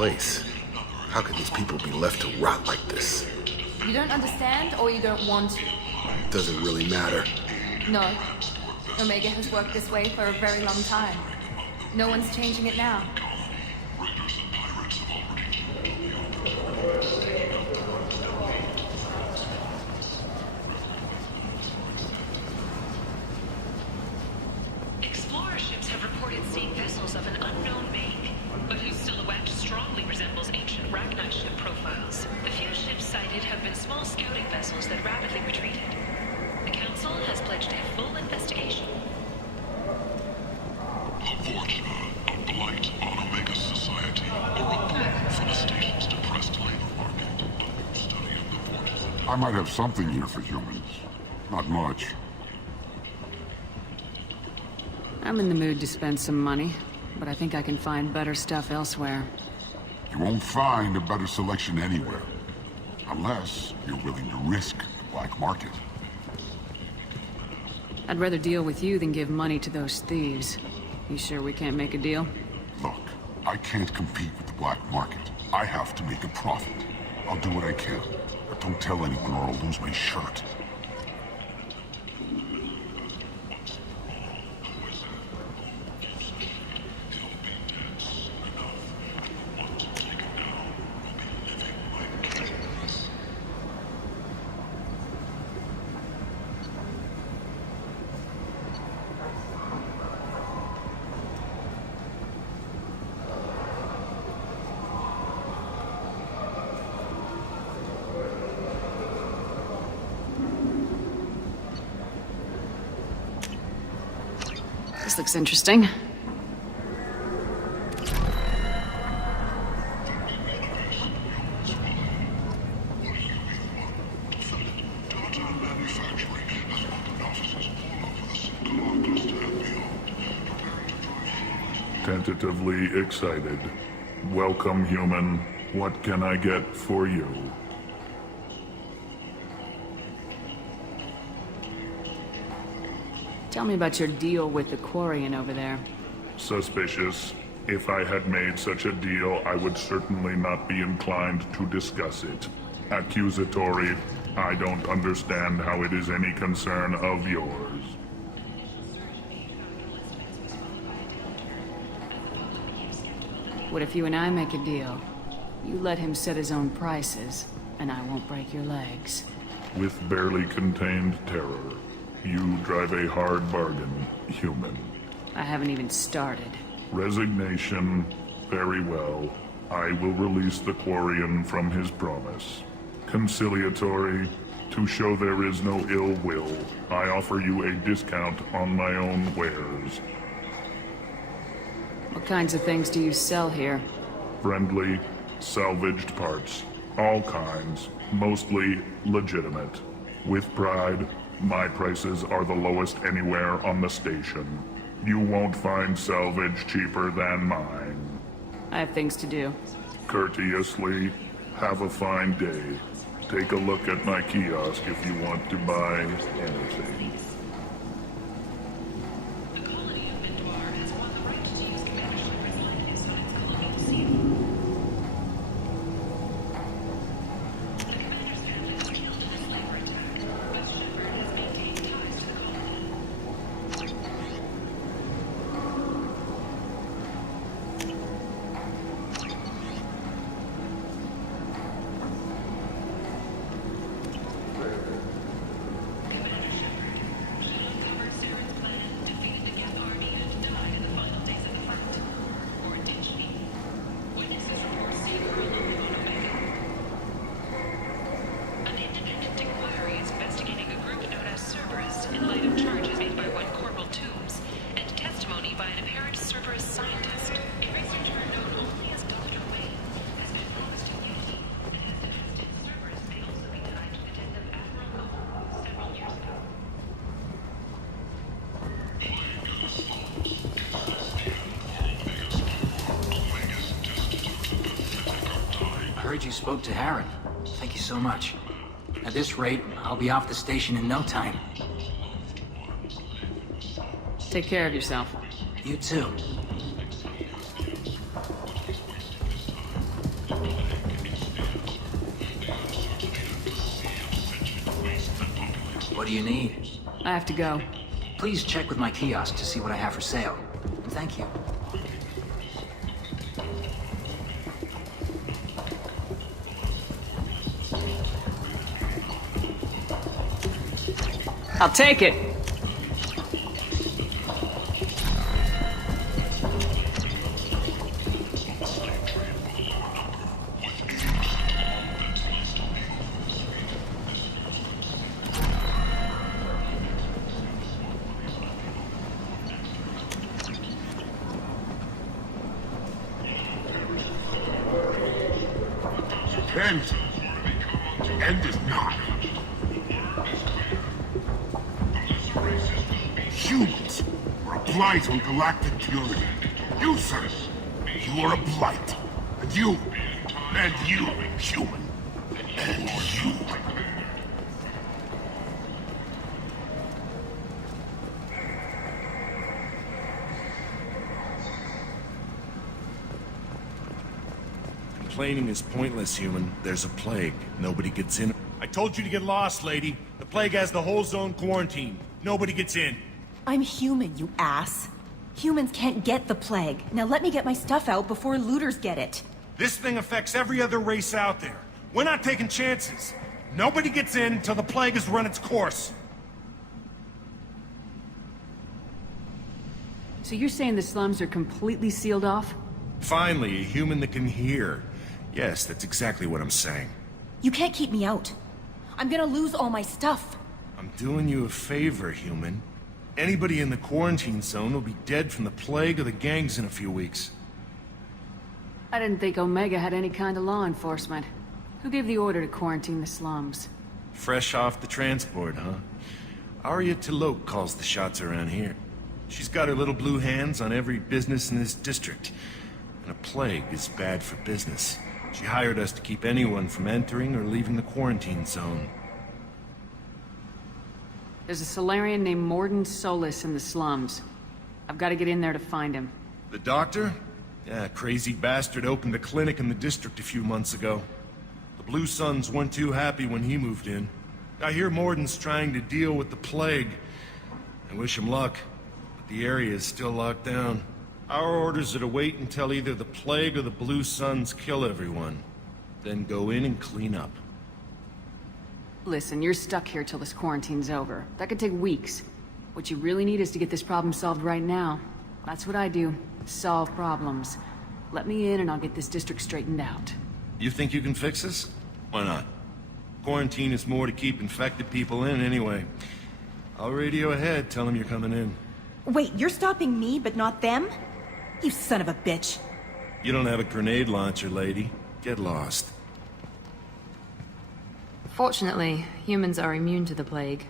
place. How could these people be left to rot like this? You don't understand, or you don't want to? Doesn't really matter. No. Omega has worked this way for a very long time. No one's changing it now. Explorer ships have reported seeing vessels of an unknown make, but whose silhouette strongly resembles ancient Ragnar ship profiles. The few ships sighted have been small scouting vessels that rapidly retreated. The Council has pledged a full investigation. Unfortunate, a blight on Omega society, a report for the station's depressed labor market. Study of the forges. I might have something here for humans. Not much. I'm in the mood to spend some money, but I think I can find better stuff elsewhere. You won't find a better selection anywhere. Unless you're willing to risk the black market. I'd rather deal with you than give money to those thieves. You sure we can't make a deal? Look, I can't compete with the black market. I have to make a profit. I'll do what I can, but don't tell anyone or I'll lose my shirt. This looks interesting. Tentatively excited. Welcome, human. What can I get for you? Tell me about your deal with the Quarian over there. Suspicious. If I had made such a deal, I would certainly not be inclined to discuss it. Accusatory. I don't understand how it is any concern of yours. What if you and I make a deal? You let him set his own prices, and I won't break your legs. With barely contained terror, you drive a hard bargain, human. I haven't even started. Resignation. Very well. I will release the Quarian from his promise. Conciliatory. To show there is no ill will, I offer you a discount on my own wares. What kinds of things do you sell here? Friendly, salvaged parts. All kinds. Mostly legitimate. With pride, my prices are the lowest anywhere on the station. You won't find salvage cheaper than mine. I have things to do. Courteously, have a fine day. Take a look at my kiosk if you want to buy anything. The colony of Bendwar has won the right to use Commander Shepard's likeness on its colony seal. The commander's family was killed in a slaver attack, but Shepard has maintained ties to the colony. Commander Shepard, she uncovered Saren's plan, defeated the Geth army, and died in the final days of the fight. Or did she? Witnesses report seeing her alone on Omega. An independent inquiry is investigating a group known as Cerberus in light of charges made by one Corporal Toombs and testimony by an apparent Cerberus scientist. A researcher known only as Dr. Wayne has been promised to use and has announced Cerberus may also be tied to the death of Admiral Owen several years ago. I heard you spoke to Harren. Thank you so much. At this rate, I'll be off the station in no time. Take care of yourself. You too. What do you need? I have to go. Please check with my kiosk to see what I have for sale. Thank you. I'll take it. End is not. Humans are a blight on galactic purity. You, sir, you are a blight. And you, human, and you. Complaining is pointless, human. There's a plague. Nobody gets in. I told you to get lost, lady. The plague has the whole zone quarantined. Nobody gets in. I'm human, you ass. Humans can't get the plague. Now let me get my stuff out before looters get it. This thing affects every other race out there. We're not taking chances. Nobody gets in until the plague has run its course. So you're saying the slums are completely sealed off? Finally, a human that can hear. Yes, that's exactly what I'm saying. You can't keep me out. I'm gonna lose all my stuff. I'm doing you a favor, human. Anybody in the quarantine zone will be dead from the plague or the gangs in a few weeks. I didn't think Omega had any kind of law enforcement. Who gave the order to quarantine the slums? Fresh off the transport, huh? Arya Tilok calls the shots around here. She's got her little blue hands on every business in this district. And a plague is bad for business. She hired us to keep anyone from entering or leaving the quarantine zone. There's a Solarian named Morden Solis in the slums. I've got to get in there to find him. The doctor? Yeah, crazy bastard opened a clinic in the district a few months ago. The Blue Suns weren't too happy when he moved in. I hear Morden's trying to deal with the plague. I wish him luck, but the area is still locked down. Our orders are to wait until either the plague or the Blue Suns kill everyone. Then go in and clean up. Listen, you're stuck here till this quarantine's over. That could take weeks. What you really need is to get this problem solved right now. That's what I do. Solve problems. Let me in and I'll get this district straightened out. You think you can fix this? Why not? Quarantine is more to keep infected people in anyway. I'll radio ahead, tell them you're coming in. Wait, you're stopping me, but not them? You son of a bitch. You don't have a grenade launcher, lady. Get lost. Fortunately, humans are immune to the plague.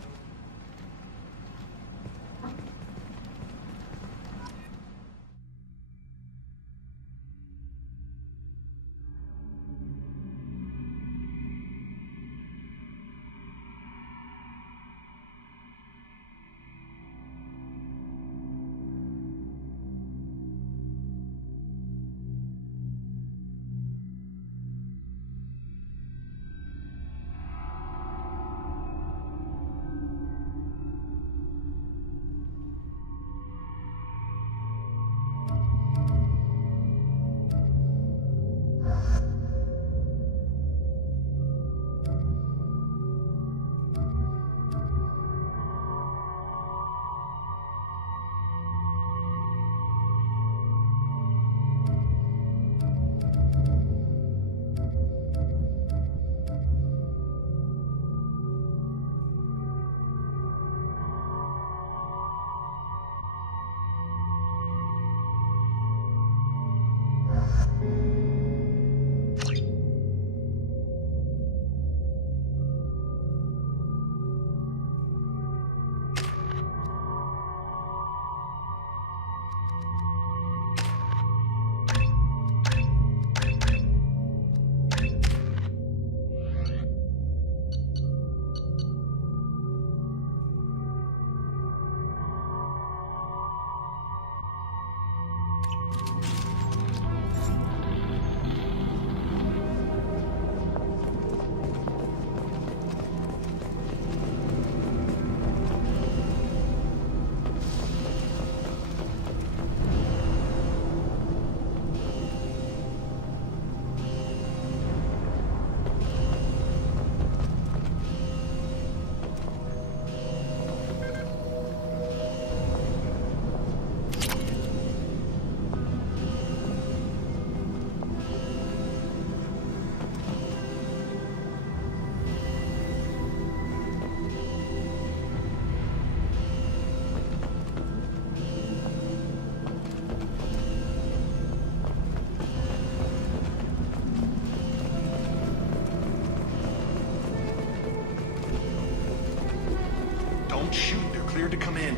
cleared to come in.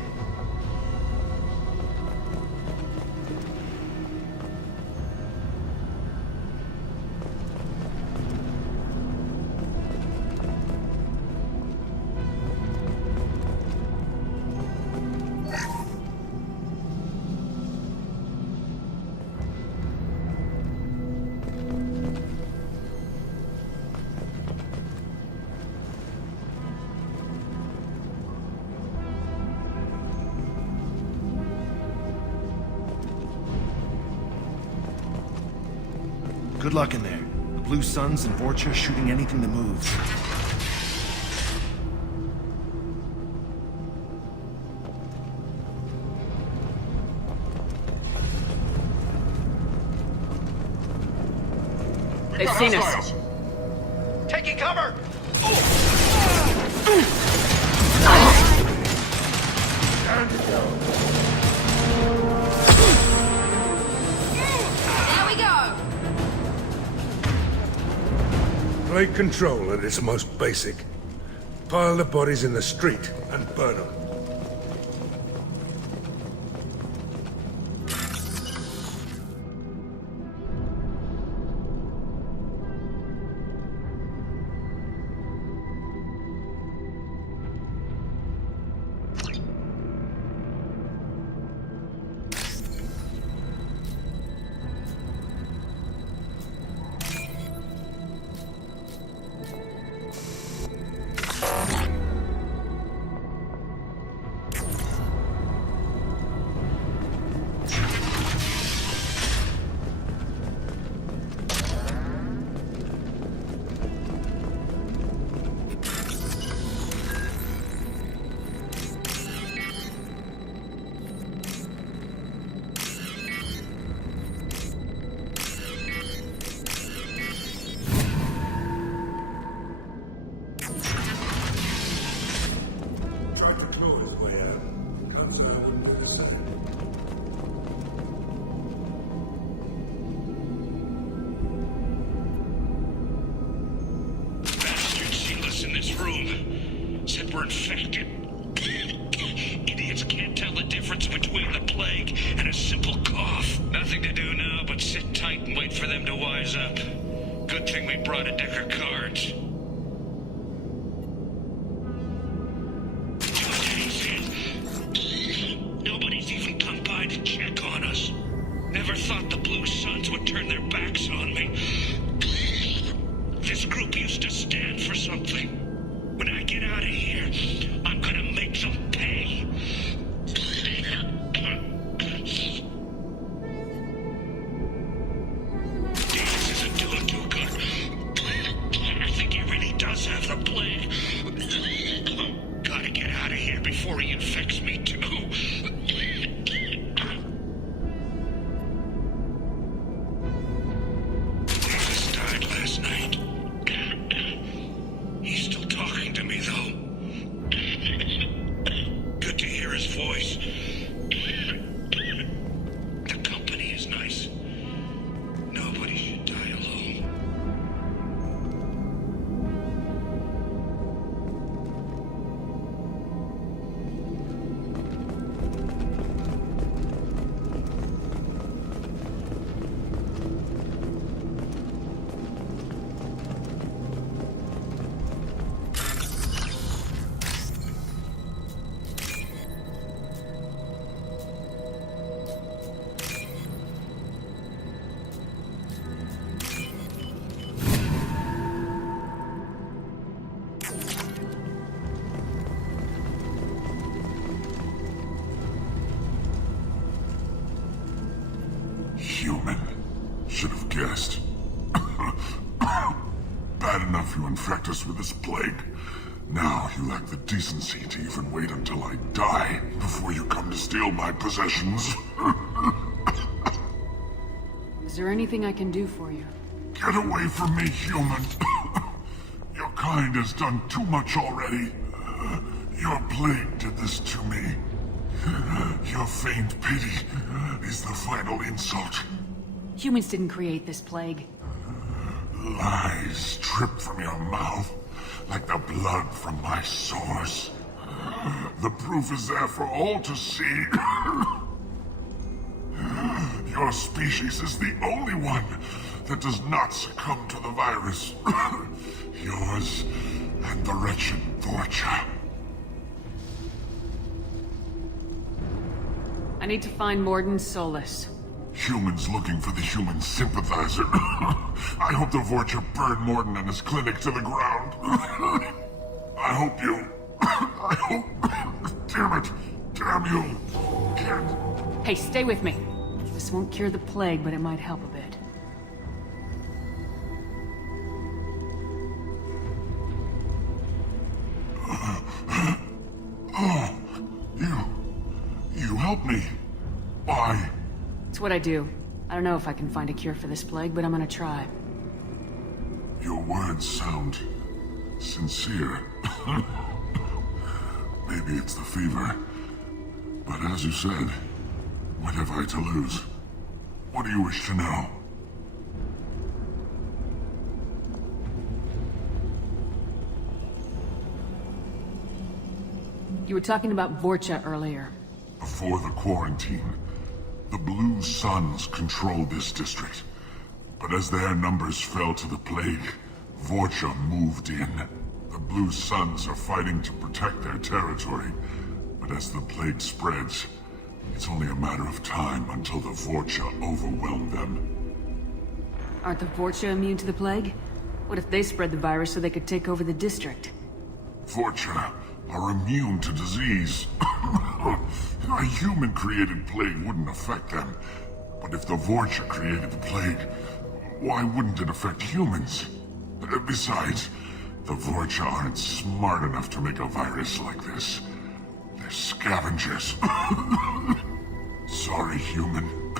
Good luck in there. The Blue Suns and Vorcha shooting anything that moves. They've seen us. Taking cover! There we go! Plague control at its most basic. Pile the bodies in the street and burn them. We're infected. Idiots can't tell the difference between the plague and a simple cough. Nothing to do now but sit tight and wait for them to wise up. Good thing we brought a deck of cards. Nobody's even come by to check on us. Never thought the Blue Suns would turn their backs on me. This group used to stand for something. When I get out of here, I'm gonna make them pay. This isn't doing too good. I think he really does have the plague. Gotta get out of here before he infects me too. Jesus died last night. He's still talking to me, though. Good to hear his voice. The company is nice. Nobody should die alone. Human. Should have guessed. Bad enough you infect us with this plague. Now you lack the decency to even wait until I die before you come to steal my possessions. Is there anything I can do for you? Get away from me, human. Your kind has done too much already. Your plague did this to me. Your feigned pity is the final insult. Humans didn't create this plague. Lies drip from your mouth like the blood from my sores. The proof is there for all to see. Your species is the only one that does not succumb to the virus. Yours and the wretched Vorcha. I need to find Morden Solus. Humans looking for the human sympathizer. I hope the Vorcha burn Morden and his clinic to the ground. I hope you... I hope... Damn it. Damn you. Can't... Hey, stay with me. This won't cure the plague, but it might help a bit. Oh, you helped me. Why? It's what I do. I don't know if I can find a cure for this plague, but I'm gonna try. Your words sound sincere. Maybe it's the fever. But as you said, what have I to lose? What do you wish to know? You were talking about Vorcha earlier. Before the quarantine, the Blue Suns controlled this district. But as their numbers fell to the plague, Vorcha moved in. The Blue Suns are fighting to protect their territory. But as the plague spreads, it's only a matter of time until the Vorcha overwhelm them. Aren't the Vorcha immune to the plague? What if they spread the virus so they could take over the district? Vorcha are immune to disease. A human-created plague wouldn't affect them. But if the Vorcha created the plague, why wouldn't it affect humans? Besides, the Vorcha aren't smart enough to make a virus like this. They're scavengers. Sorry, human.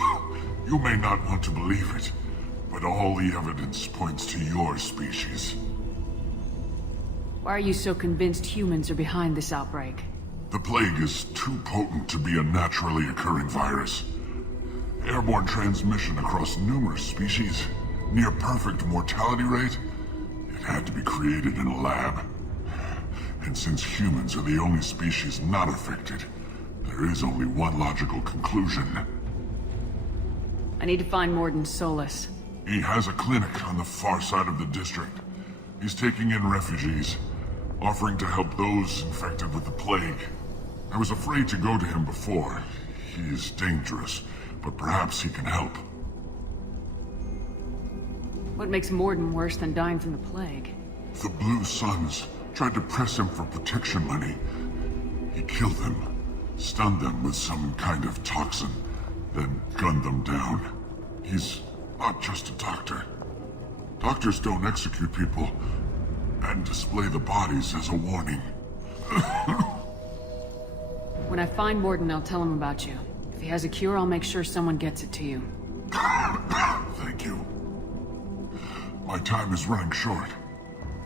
You may not want to believe it, but all the evidence points to your species. Why are you so convinced humans are behind this outbreak? The plague is too potent to be a naturally occurring virus. Airborne transmission across numerous species, near perfect mortality rate. It had to be created in a lab. And since humans are the only species not affected, there is only one logical conclusion. I need to find Morden Solus. He has a clinic on the far side of the district. He's taking in refugees, offering to help those infected with the plague. I was afraid to go to him before. He is dangerous, but perhaps he can help. What makes Morden worse than dying from the plague? The Blue Suns tried to press him for protection money. He killed them, stunned them with some kind of toxin, then gunned them down. He's not just a doctor. Doctors don't execute people and display the bodies as a warning. When I find Morden, I'll tell him about you. If he has a cure, I'll make sure someone gets it to you. Thank you. My time is running short,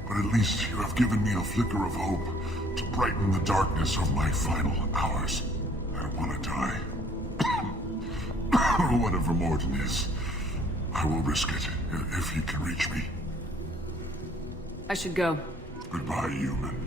but at least you have given me a flicker of hope to brighten the darkness of my final hours. I want to die. Whatever Morden is, I will risk it if he can reach me. I should go. Goodbye, human.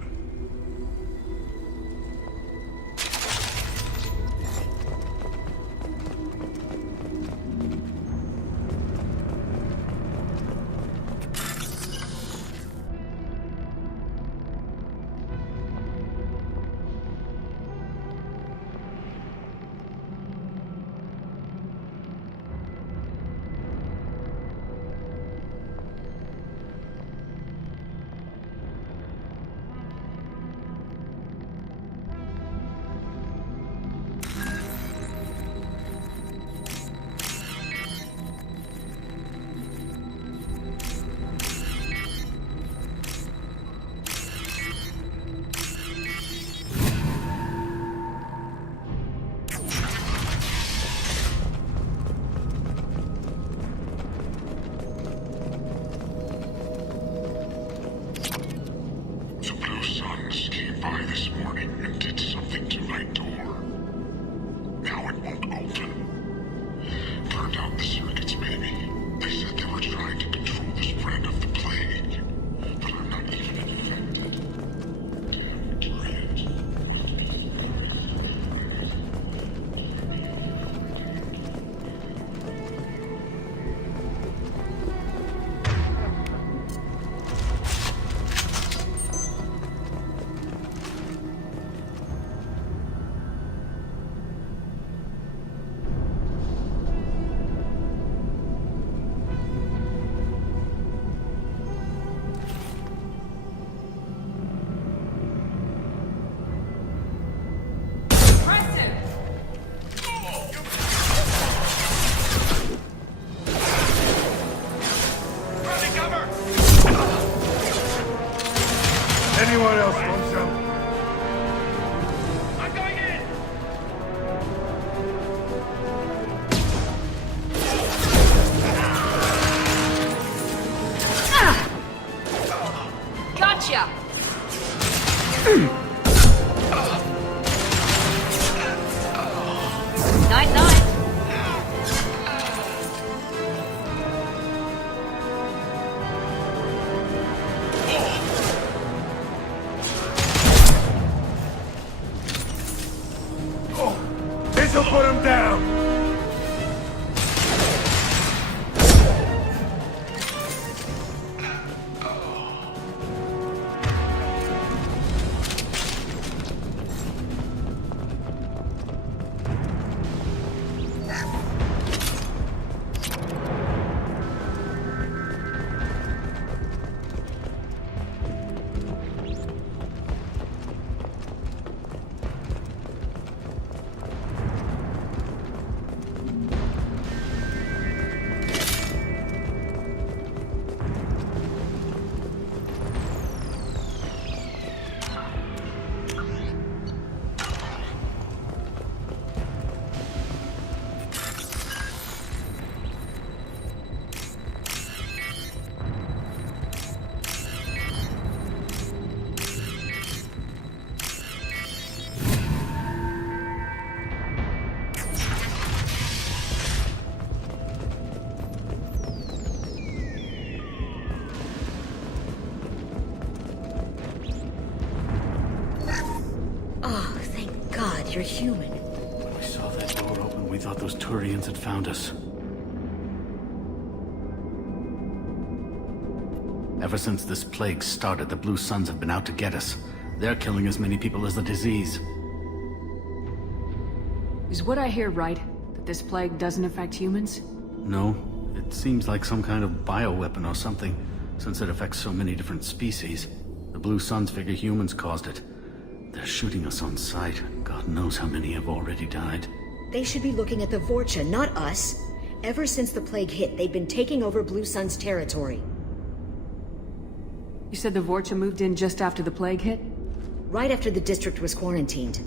Night-night. This'll put him down! Oh, thank God you're human. When we saw that door open, we thought those Turians had found us. Ever since this plague started, the Blue Suns have been out to get us. They're killing as many people as the disease. Is what I hear right? That this plague doesn't affect humans? No, it seems like some kind of bioweapon or something, since it affects so many different species. The Blue Suns figure humans caused it. They're shooting us on sight. God knows how many have already died. They should be looking at the Vorcha, not us. Ever since the plague hit, they've been taking over Blue Sun's territory. You said the Vorcha moved in just after the plague hit? Right after the district was quarantined.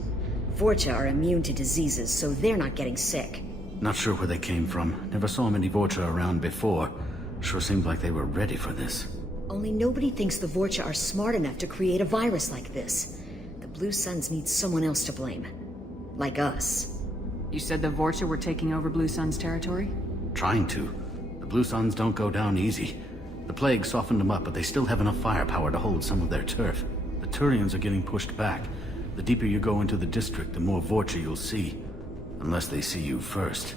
Vorcha are immune to diseases, so they're not getting sick. Not sure where they came from. Never saw many Vorcha around before. Sure seemed like they were ready for this. Only nobody thinks the Vorcha are smart enough to create a virus like this. The Blue Suns need someone else to blame. Like us. You said the Vorcha were taking over Blue Sun's territory? Trying to. The Blue Suns don't go down easy. The plague softened them up, but they still have enough firepower to hold some of their turf. The Turians are getting pushed back. The deeper you go into the district, the more Vorcha you'll see. Unless they see you first.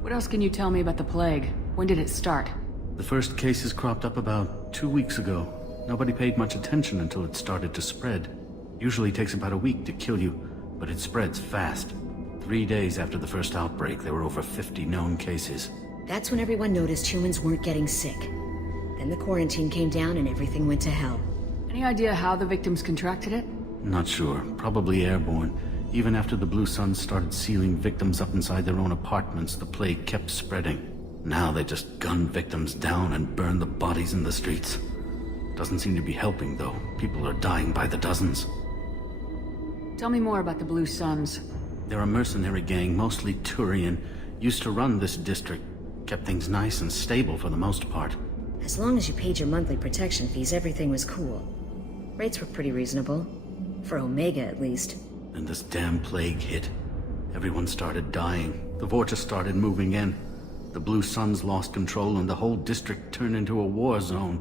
What else can you tell me about the plague? When did it start? The first cases cropped up about 2 weeks ago. Nobody paid much attention until it started to spread. Usually takes about a week to kill you, but it spreads fast. 3 days after the first outbreak, there were over 50 known cases. That's when everyone noticed humans weren't getting sick. Then the quarantine came down and everything went to hell. Any idea how the victims contracted it? Not sure. Probably airborne. Even after the Blue Suns started sealing victims up inside their own apartments, the plague kept spreading. Now they just gun victims down and burn the bodies in the streets. Doesn't seem to be helping, though. People are dying by the dozens. Tell me more about the Blue Suns. They're a mercenary gang, mostly Turian. Used to run this district. Kept things nice and stable for the most part. As long as you paid your monthly protection fees, everything was cool. Rates were pretty reasonable. For Omega, at least. Then this damn plague hit. Everyone started dying. The Vorcha started moving in. The Blue Suns lost control and the whole district turned into a war zone.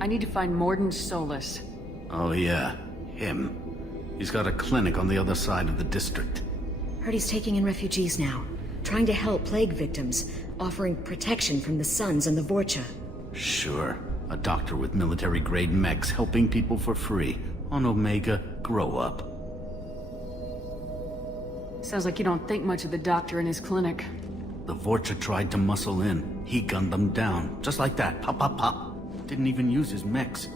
I need to find Morden Solus. Oh yeah, him. He's got a clinic on the other side of the district. Heard he's taking in refugees now. Trying to help plague victims. Offering protection from the Suns and the Vorcha. Sure. A doctor with military-grade mechs helping people for free. On Omega, grow up. Sounds like you don't think much of the doctor and his clinic. The Vorcha tried to muscle in. He gunned them down. Just like that. Pop, pop, pop. Didn't even use his mechs.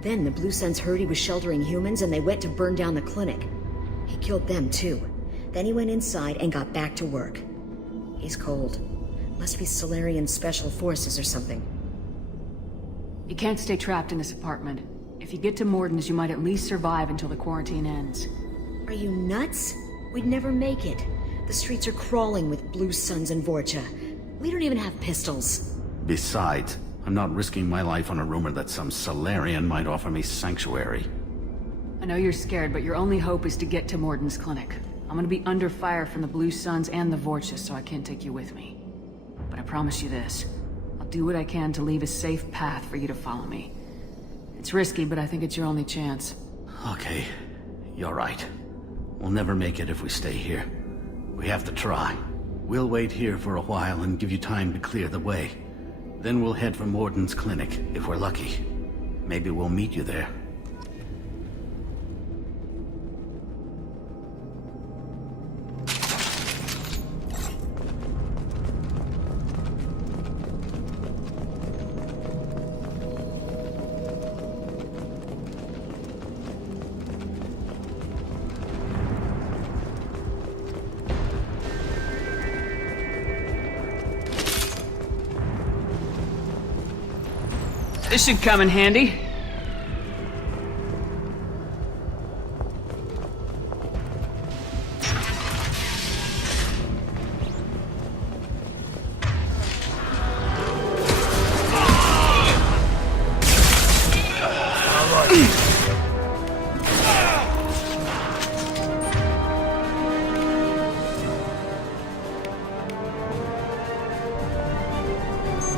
Then the Blue Suns heard he was sheltering humans and they went to burn down the clinic. He killed them too. Then he went inside and got back to work. He's cold. Must be Solarian Special Forces or something. You can't stay trapped in this apartment. If you get to Morden's, you might at least survive until the quarantine ends. Are you nuts? We'd never make it. The streets are crawling with Blue Suns and Vorcha. We don't even have pistols. Besides, I'm not risking my life on a rumor that some Solarian might offer me sanctuary. I know you're scared, but your only hope is to get to Morden's clinic. I'm gonna be under fire from the Blue Suns and the Vorcha, so I can't take you with me. But I promise you this. I'll do what I can to leave a safe path for you to follow me. It's risky, but I think it's your only chance. Okay, you're right. We'll never make it if we stay here. We have to try. We'll wait here for a while and give you time to clear the way. Then we'll head for Morden's clinic, if we're lucky. Maybe we'll meet you there. This should come in handy.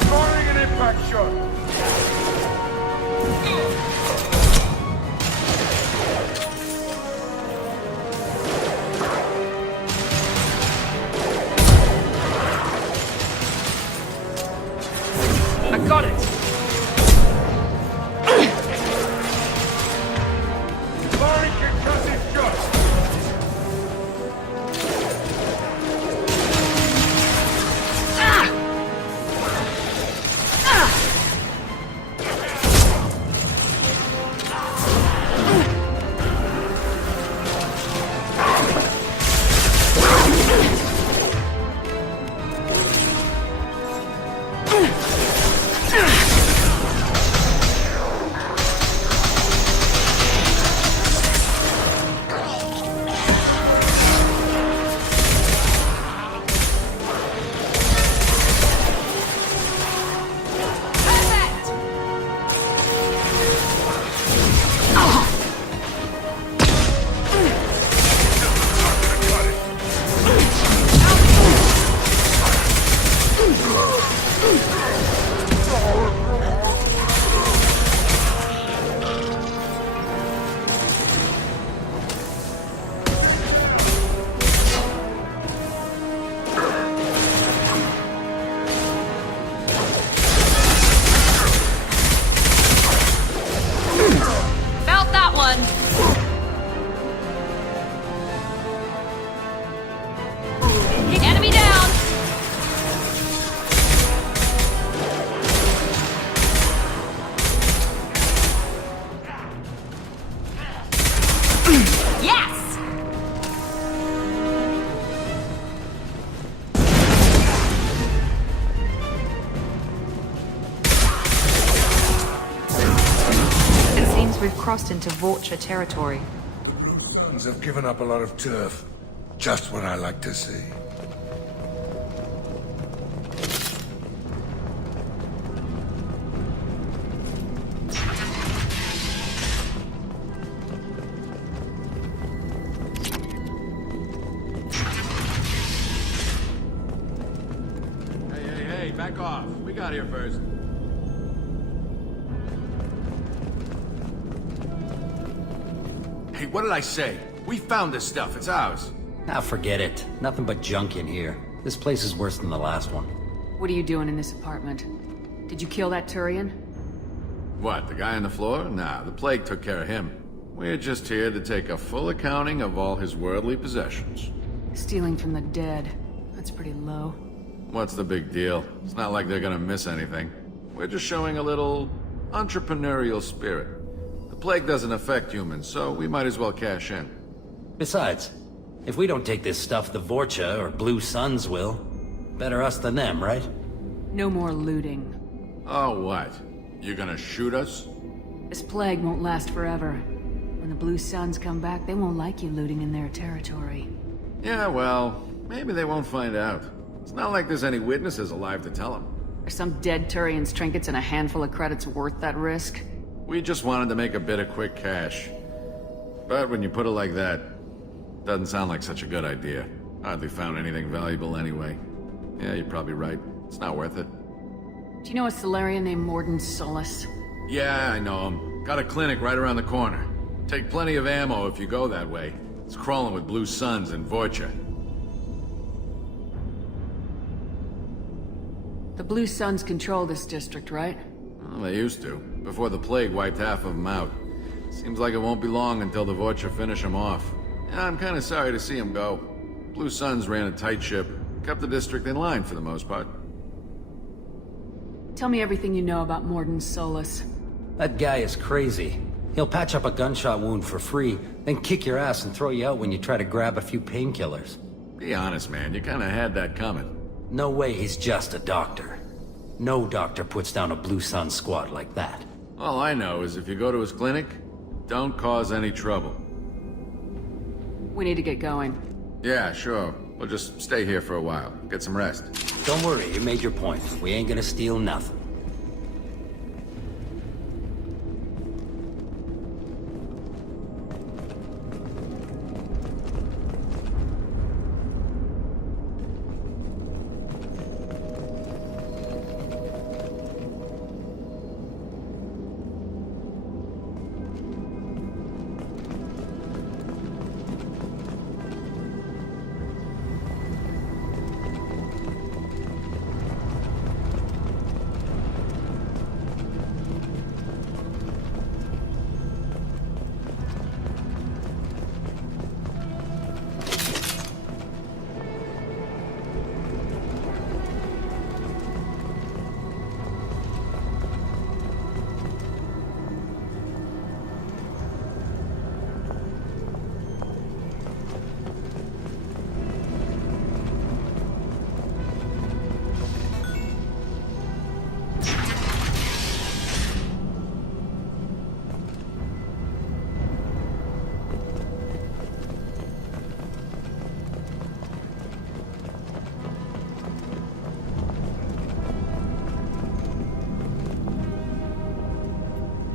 Firing an impact shot! I got it! Firing concussive shots! Felt that one! Enemy down! Yes! It seems we've crossed into Vorcha territory. Sons have given up a lot of turf. Just what I like to see. Hey, back off. We got here first. Hey, what did I say? We found this stuff. It's ours. Now forget it. Nothing but junk in here. This place is worse than the last one. What are you doing in this apartment? Did you kill that Turian? What, the guy on the floor? Nah, the plague took care of him. We're just here to take a full accounting of all his worldly possessions. Stealing from the dead. That's pretty low. What's the big deal? It's not like they're gonna miss anything. We're just showing a little entrepreneurial spirit. The plague doesn't affect humans, so we might as well cash in. Besides, if we don't take this stuff, the Vorcha or Blue Suns will. Better us than them, right? No more looting. Oh, what? You gonna shoot us? This plague won't last forever. When the Blue Suns come back, they won't like you looting in their territory. Yeah, well, maybe they won't find out. It's not like there's any witnesses alive to tell them. Are some dead Turian's trinkets and a handful of credits worth that risk? We just wanted to make a bit of quick cash. But when you put it like that, doesn't sound like such a good idea. Hardly found anything valuable anyway. Yeah, you're probably right. It's not worth it. Do you know a Solarian named Morden Solus? Yeah, I know him. Got a clinic right around the corner. Take plenty of ammo if you go that way. It's crawling with Blue Suns and Vorcha. The Blue Suns control this district, right? Well, they used to, before the plague wiped half of them out. Seems like it won't be long until the Vorcha finish them off. And I'm kinda sorry to see them go. Blue Suns ran a tight ship, kept the district in line for the most part. Tell me everything you know about Morden Solus. That guy is crazy. He'll patch up a gunshot wound for free, then kick your ass and throw you out when you try to grab a few painkillers. Be honest, man, you kinda had that coming. No way he's just a doctor. No doctor puts down a Blue Sun squad like that. All I know is if you go to his clinic, don't cause any trouble. We need to get going. Yeah, sure. We'll just stay here for a while. Get some rest. Don't worry, you made your point. We ain't gonna steal nothing.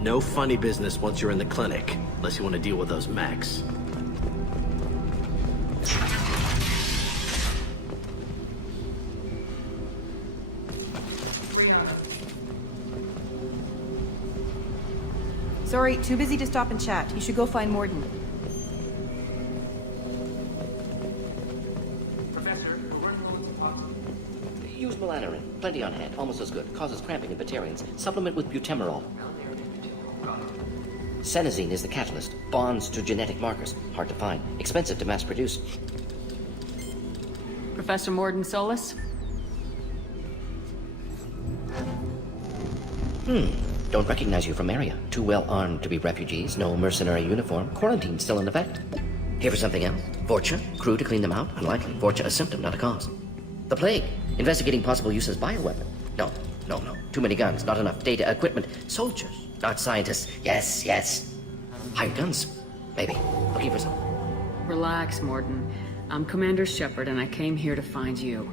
No funny business once you're in the clinic, unless you want to deal with those mechs. Sorry, too busy to stop and chat. You should go find Morden. Professor, we're running low on supplies. Use melanorin. Plenty on hand. Almost as good. Causes cramping in Batarians. Supplement with butemerol. Senesine is the catalyst. Bonds to genetic markers. Hard to find. Expensive to mass produce. Professor Morden Solus? Don't recognize you from area. Too well armed to be refugees. No mercenary uniform. Quarantine still in effect. Here for something else? Vorcha? Crew to clean them out? Unlikely. Vorcha a symptom, not a cause. The plague. Investigating possible use as bioweapon. No. Too many guns. Not enough data, equipment. Soldiers. Not scientists. Yes. Hired guns. Maybe. Looking for some. Relax, Morden. I'm Commander Shepard, and I came here to find you.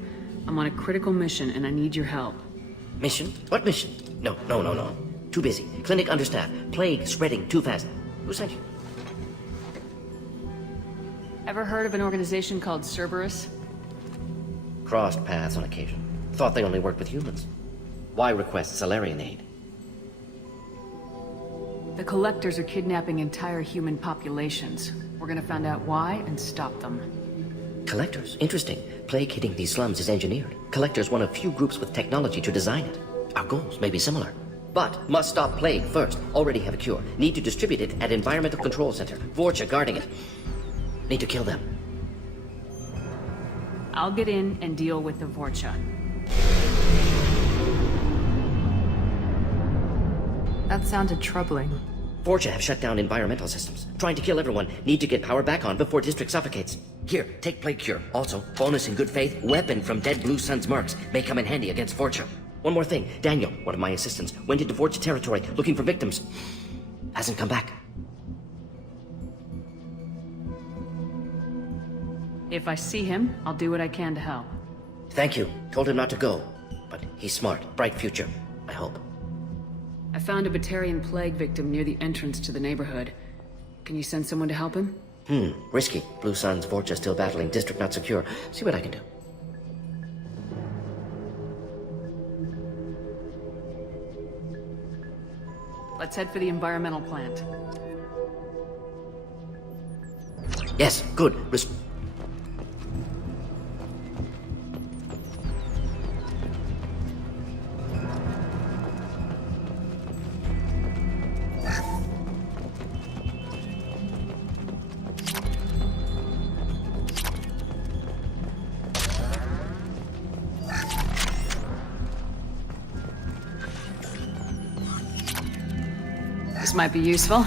I'm on a critical mission, and I need your help. Mission? What mission? No. Too busy. Clinic understaffed. Plague spreading too fast. Who sent you? Ever heard of an organization called Cerberus? Crossed paths on occasion. Thought they only worked with humans. Why request Solarian aid? The Collectors are kidnapping entire human populations. We're gonna find out why and stop them. Collectors? Interesting. Plague hitting these slums is engineered. Collectors one of few groups with technology to design it. Our goals may be similar. But must stop plague first. Already have a cure. Need to distribute it at Environmental Control Center. Vorcha guarding it. Need to kill them. I'll get in and deal with the Vorcha. That sounded troubling. Vorcha have shut down environmental systems. Trying to kill everyone. Need to get power back on before district suffocates. Here, take plague cure. Also, bonus in good faith, weapon from dead Blue Sun's mercs. May come in handy against Vorcha. One more thing. Daniel, one of my assistants, went into Vorcha territory looking for victims. Hasn't come back. If I see him, I'll do what I can to help. Thank you. Told him not to go. But he's smart. Bright future. I hope. I found a Batarian plague victim near the entrance to the neighborhood. Can you send someone to help him? Risky. Blue Suns, Vorcha still battling. District not secure. See what I can do. Let's head for the environmental plant. Yes, good. This might be useful.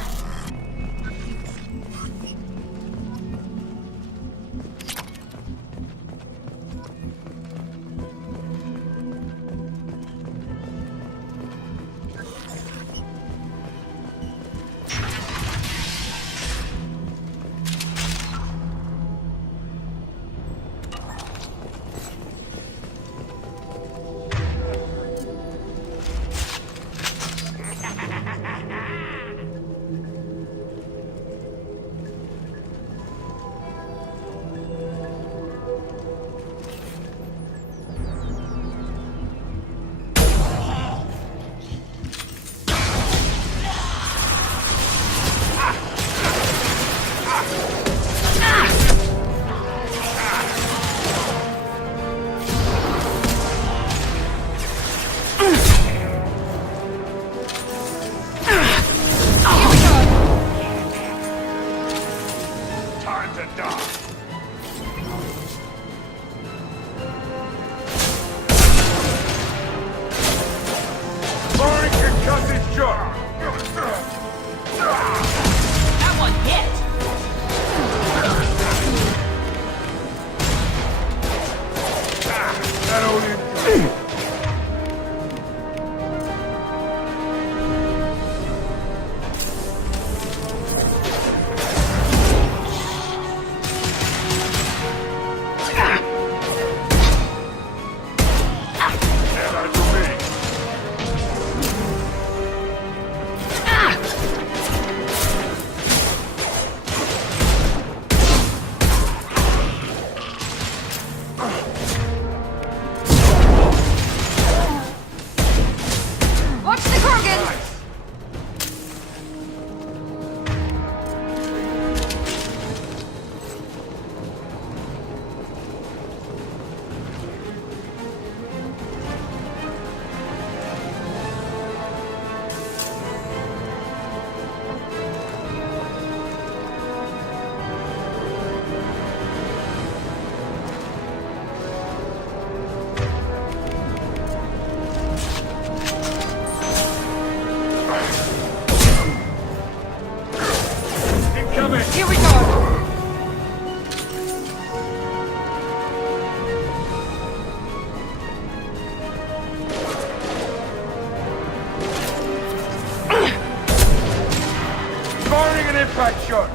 Impact shot!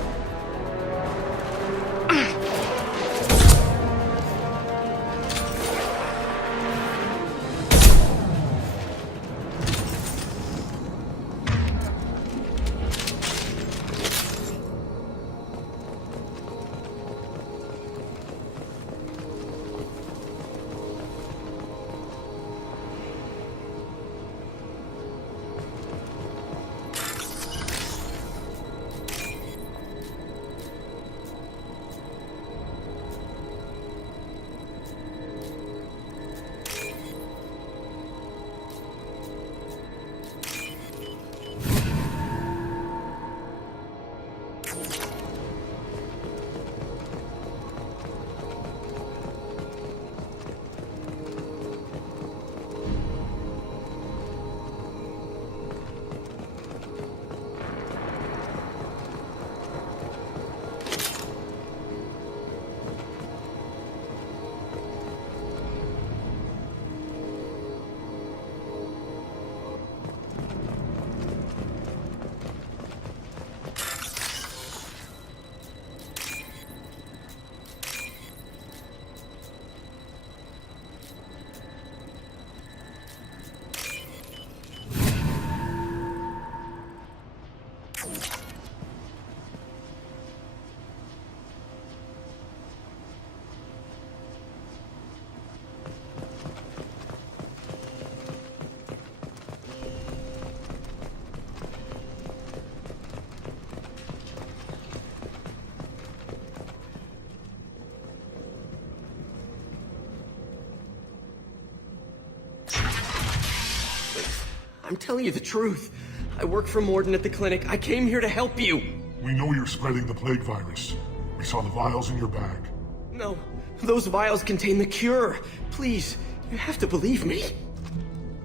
I'm telling you the truth. I work for Morden at the clinic. I came here to help you. We know you're spreading the plague virus. We saw the vials in your bag. No, those vials contain the cure. Please, you have to believe me.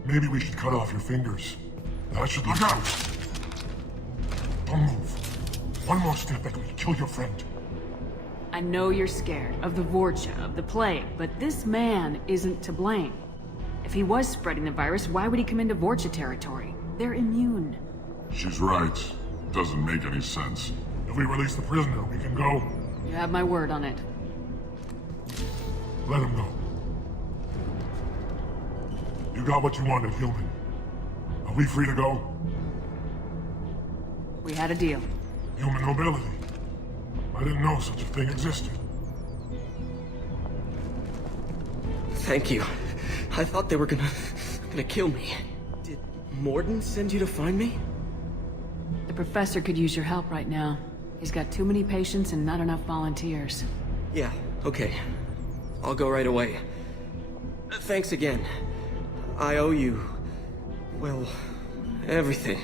Maybe we should cut off your fingers. That should look out! Don't move. One more step and we'll kill your friend. I know you're scared of the Vorcha, of the plague, but this man isn't to blame. If he was spreading the virus, why would he come into Vorcha territory? They're immune. She's right. Doesn't make any sense. If we release the prisoner, we can go. You have my word on it. Let him go. You got what you wanted, human. Are we free to go? We had a deal. Human mobility. I didn't know such a thing existed. Thank you. I thought they were gonna kill me. Did Morden send you to find me? The professor could use your help right now. He's got too many patients and not enough volunteers. Yeah, okay. I'll go right away. Thanks again. I owe you... well, everything.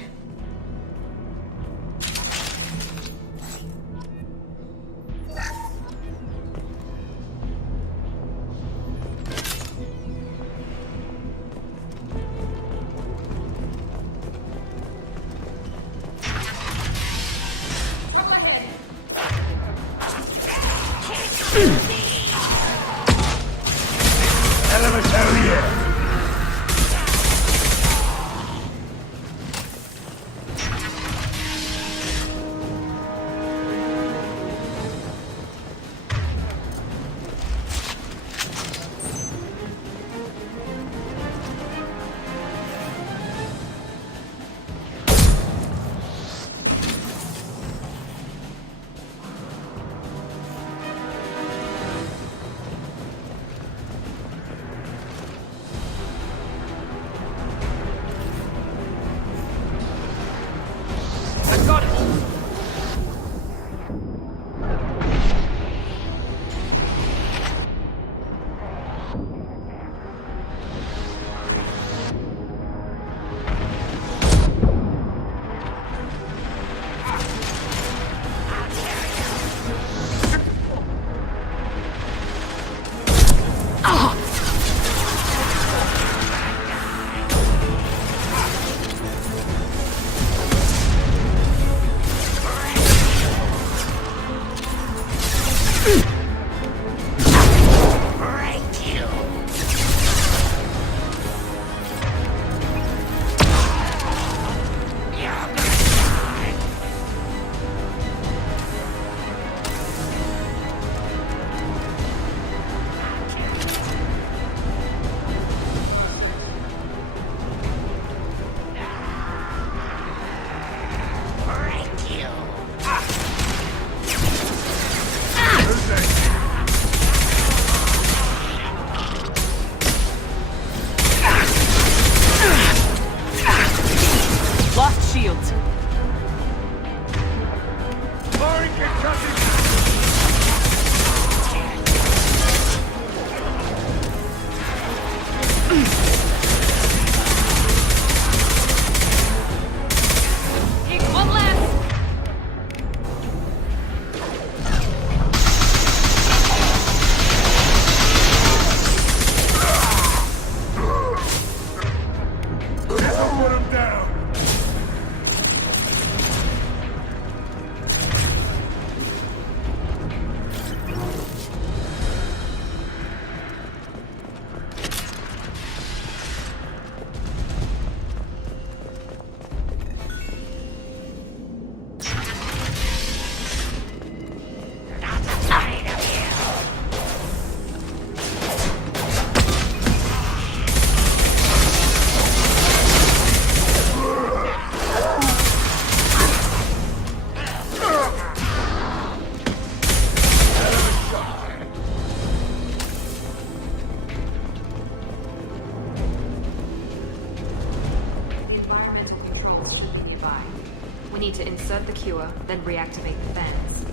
We need to insert the cure, then reactivate the fans.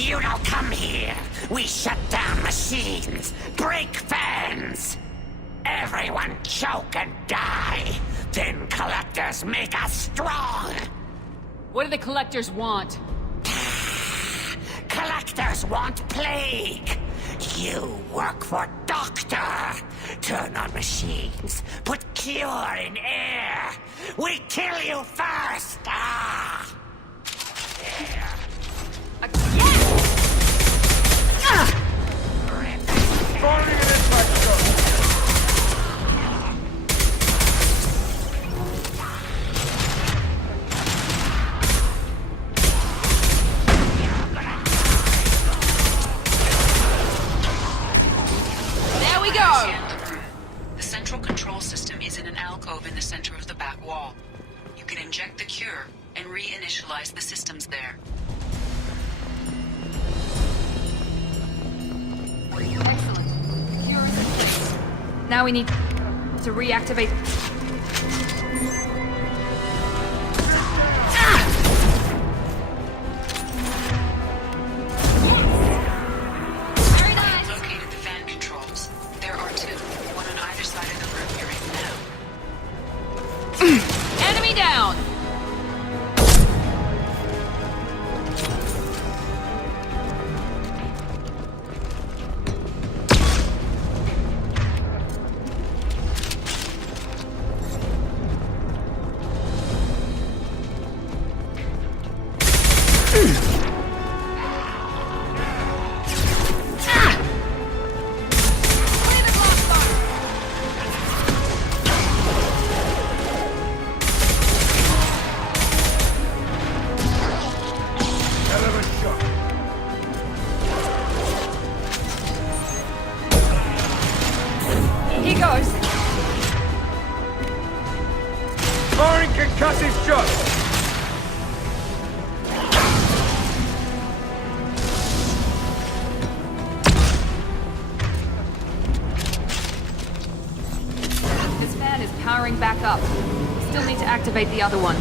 You don't come here. We shut down machines, break fans. Everyone choke and die. Then collectors make us strong. What do the collectors want? Collectors want plague. You work for Doctor. Turn on machines. Put cure in air. We kill you first. There we go! The central control system is in an alcove in the center of the back wall. You can inject the cure and reinitialize the systems there. Excellent. Cure is in place. Now we need to reactivate. Very nice. Located the fan controls. There are two, one on either side of the room you're in now. Enemy down! He goes. Firing concussive shots! This fan is powering back up. Still need to activate the other one.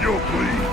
Your please.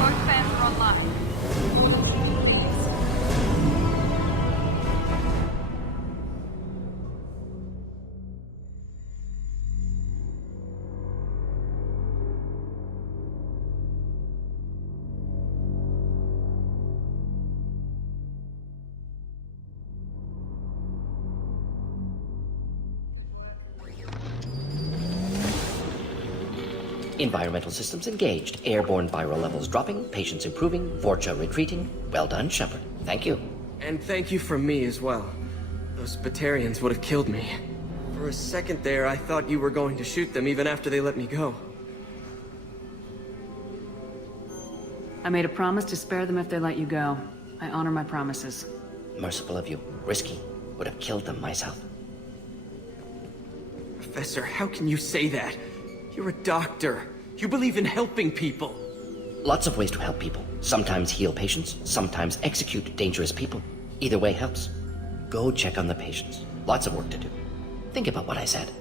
Both fans are online. Environmental systems engaged. Airborne viral levels dropping. Patients improving. Vorcha retreating. Well done, Shepard. Thank you. And thank you from me as well. Those Batarians would have killed me. For a second there, I thought you were going to shoot them even after they let me go. I made a promise to spare them if they let you go. I honor my promises. Merciful of you. Risky. Would have killed them myself. Professor, how can you say that? You're a doctor. You believe in helping people. Lots of ways to help people. Sometimes heal patients, sometimes execute dangerous people. Either way helps. Go check on the patients. Lots of work to do. Think about what I said.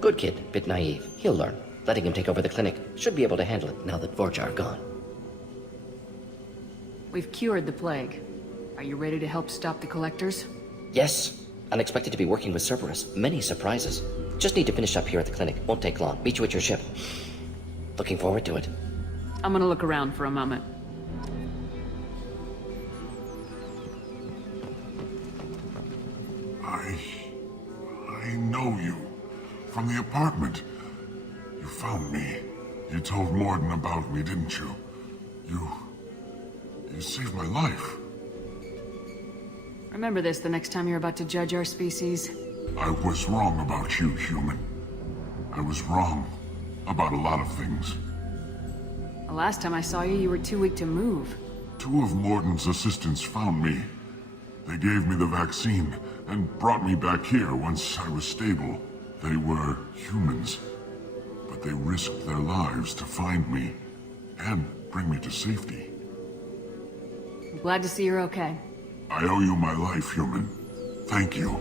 Good kid, bit naive. He'll learn. Letting him take over the clinic should be able to handle it now that Vorcha are gone. We've cured the plague. Are you ready to help stop the collectors? Yes. Unexpected to be working with Cerberus. Many surprises. Just need to finish up here at the clinic. Won't take long. Meet you at your ship. Looking forward to it. I'm gonna look around for a moment. I know you. From the apartment. You found me. You told Morden about me, didn't you? You saved my life. Remember this the next time you're about to judge our species? I was wrong about you, human. I was wrong about a lot of things. The last time I saw you, you were too weak to move. 2 of Morden's assistants found me. They gave me the vaccine and brought me back here once I was stable. They were humans, but they risked their lives to find me and bring me to safety. I'm glad to see you're okay. I owe you my life, human. Thank you.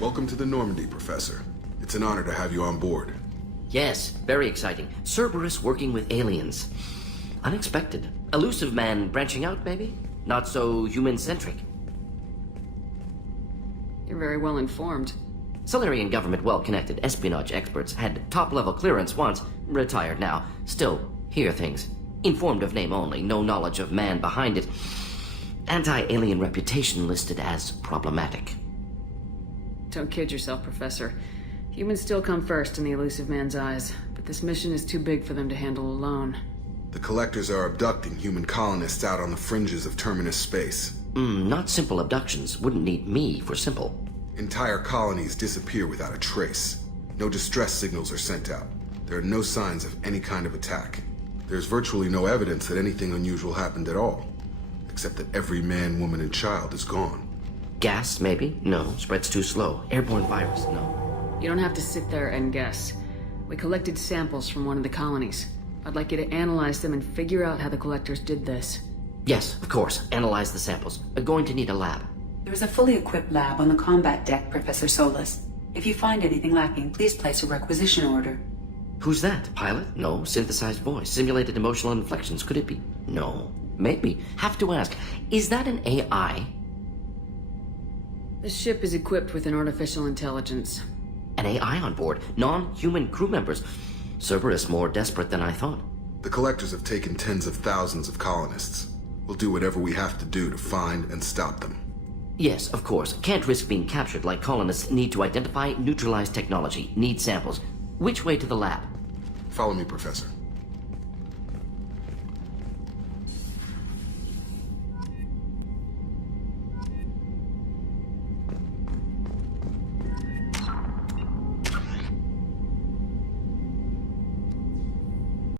Welcome to the Normandy, Professor. It's an honor to have you on board. Yes, very exciting. Cerberus working with aliens. Unexpected. Elusive man branching out, maybe? Not so human-centric. You're very well informed. Solarian government well-connected espionage experts had top-level clearance once, retired now. Still, hear things. Informed of name only, no knowledge of man behind it. Anti-alien reputation listed as problematic. Don't kid yourself, Professor. Humans still come first in the elusive man's eyes, but this mission is too big for them to handle alone. The Collectors are abducting human colonists out on the fringes of Terminus space. Not simple abductions. Wouldn't need me for simple. Entire colonies disappear without a trace. No distress signals are sent out. There are no signs of any kind of attack. There's virtually no evidence that anything unusual happened at all. Except that every man, woman, and child is gone. Gas, maybe? No. Spreads too slow. Airborne virus? No. You don't have to sit there and guess. We collected samples from one of the colonies. I'd like you to analyze them and figure out how the Collectors did this. Yes, of course. Analyze the samples. Going to need a lab. There's a fully equipped lab on the combat deck, Professor Solis. If you find anything lacking, please place a requisition order. Who's that? Pilot? No. Synthesized voice. Simulated emotional inflections. Could it be? No. Maybe. Have to ask. Is that an AI? The ship is equipped with an artificial intelligence. An AI on board. Non-human crew members. Cerberus more desperate than I thought. The Collectors have taken tens of thousands of colonists. We'll do whatever we have to do to find and stop them. Yes, of course. Can't risk being captured like colonists need to identify, neutralize technology, need samples. Which way to the lab? Follow me, Professor.